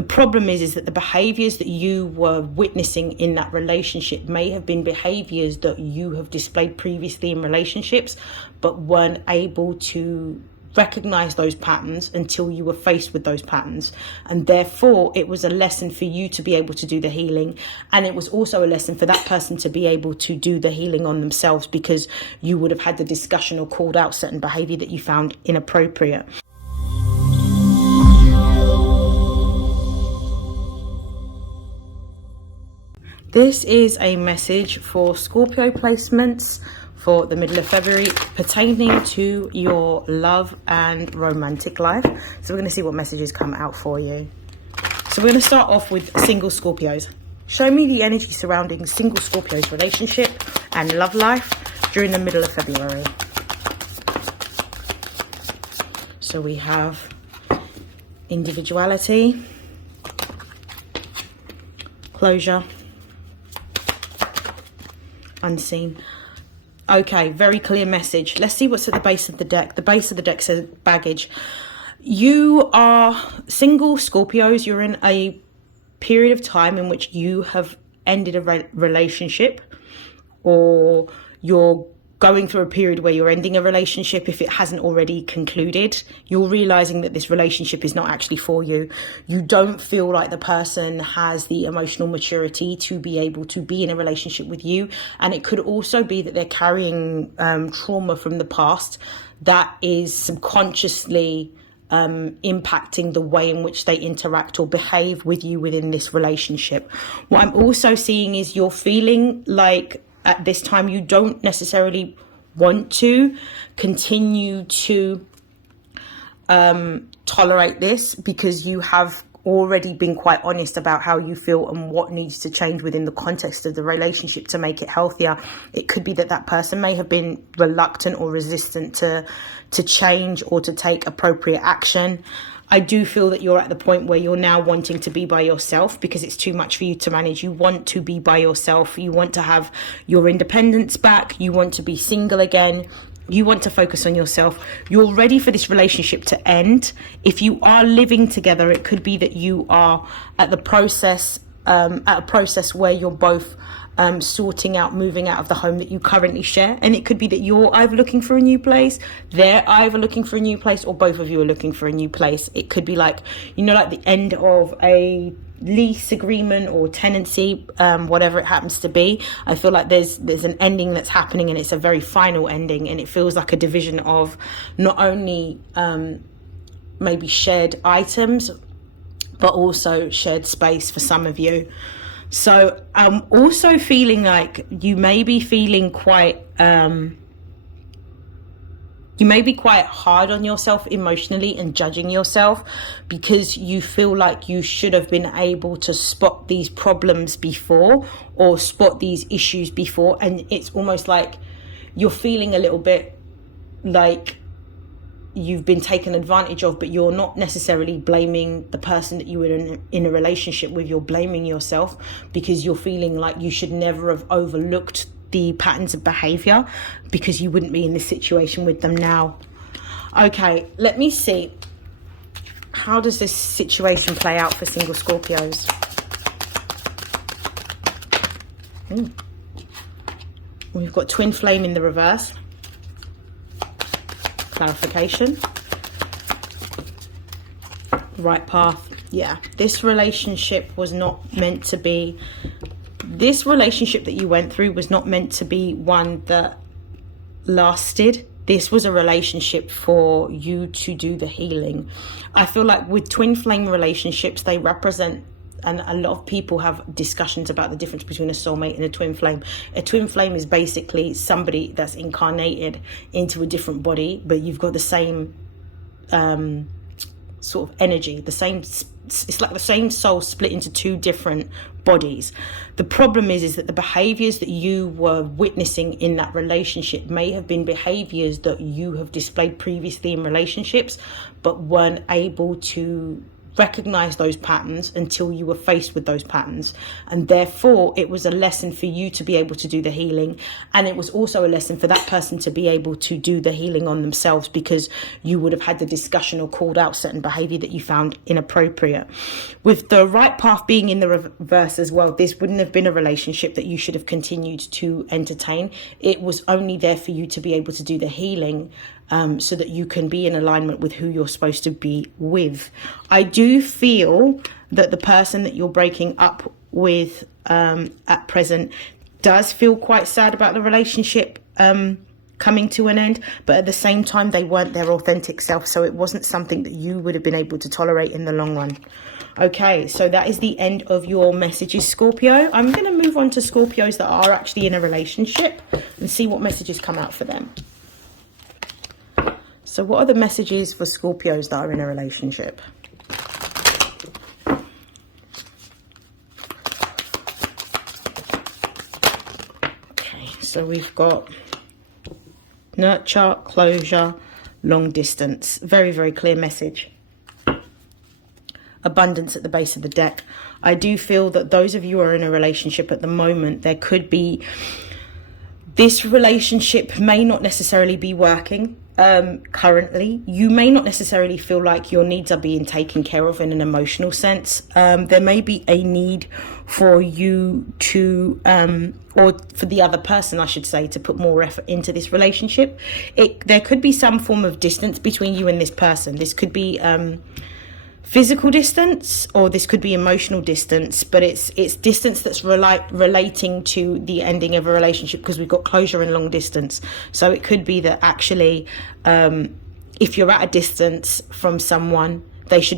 The problem is that the behaviors that you were witnessing in that relationship may have been behaviors that you have displayed previously in relationships, but weren't able to recognize those patterns until you were faced with those patterns. And therefore it was a lesson for you to be able to do the healing, and it was also a lesson for that person to be able to do the healing on themselves, because you would have had the discussion or called out certain behavior that you found inappropriate. This is a message for Scorpio placements for the middle of February pertaining to your love and romantic life. So we're going to see what messages come out for you. So we're going to start off with single Scorpios. Show me the energy surrounding single Scorpios relationship and love life during the middle of February. So we have individuality, closure, unseen. Okay, very clear message. Let's see what's at the base of the deck. The base of the deck says baggage. You are single Scorpios. You're in a period of time in which you have ended a relationship, or you're going through a period where you're ending a relationship if it hasn't already concluded. You're realizing that this relationship is not actually for you. You don't feel like the person has the emotional maturity to be able to be in a relationship with you. And it could also be that they're carrying trauma from the past that is subconsciously impacting the way in which they interact or behave with you within this relationship. What I'm also seeing is you're feeling like at this time you don't necessarily want to continue to tolerate this, because you have already been quite honest about how you feel and what needs to change within the context of the relationship to make it healthier. It could be that that person may have been reluctant or resistant to change or to take appropriate action. I do feel that you're at the point where you're now wanting to be by yourself because it's too much for you to manage. You want to be by yourself. You want to have your independence back. You want to be single again. You want to focus on yourself. You're ready for this relationship to end. If you are living together, it could be that you are at a process where you're both sorting out moving out of the home that you currently share. And it could be that you're either looking for a new place, they're either looking for a new place, or both of you are looking for a new place. It could be like, like the end of a lease agreement or tenancy, whatever it happens to be. I feel like there's an ending that's happening, and it's a very final ending, and it feels like a division of not only maybe shared items, but also shared space for some of you. So I'm also feeling like you may be feeling quite hard on yourself emotionally and judging yourself, because you feel like you should have been able to spot these problems before or spot these issues before. And it's almost like you're feeling a little bit like you've been taken advantage of, but you're not necessarily blaming the person that you were in a relationship with. You're blaming yourself, because you're feeling like you should never have overlooked the patterns of behavior, because you wouldn't be in this situation with them now. Okay, let me see. How does this situation play out for single Scorpios? We've got twin flame in the reverse. Clarification. Right path. Yeah, this relationship was not meant to be. This relationship that you went through was not meant to be one that lasted. This was a relationship for you to do the healing. I feel like with twin flame relationships, they represent, and a lot of people have discussions about the difference between a soulmate and a twin flame. A twin flame is basically somebody that's incarnated into a different body, but you've got the same sort of energy, it's like the same soul split into two different bodies. The problem is that the behaviors that you were witnessing in that relationship may have been behaviors that you have displayed previously in relationships, but weren't able to recognize those patterns until you were faced with those patterns, and therefore it was a lesson for you to be able to do the healing, and it was also a lesson for that person to be able to do the healing on themselves, because you would have had the discussion or called out certain behavior that you found inappropriate. With the right path being in the reverse as well, this wouldn't have been a relationship that you should have continued to entertain. It was only there for you to be able to do the healing, so that you can be in alignment with who you're supposed to be with. I do feel that the person that you're breaking up with at present does feel quite sad about the relationship coming to an end, but at the same time they weren't their authentic self, so it wasn't something that you would have been able to tolerate in the long run. Okay, so that is the end of your messages, Scorpio. I'm going to move on to Scorpios that are actually in a relationship and see what messages come out for them. So what are the messages for Scorpios that are in a relationship? Okay, so we've got nurture, closure, long distance. Very, very clear message. Abundance at the base of the deck. I do feel that those of you who are in a relationship at the moment, there could be, this relationship may not necessarily be working currently. You may not necessarily feel like your needs are being taken care of in an emotional sense. There may be a need for you to, or for the other person, I should say, to put more effort into this relationship. There could be some form of distance between you and this person. This could be physical distance, or this could be emotional distance, but it's distance that's relating to the ending of a relationship, because we've got closure and long distance. So it could be that actually if you're at a distance from someone, they should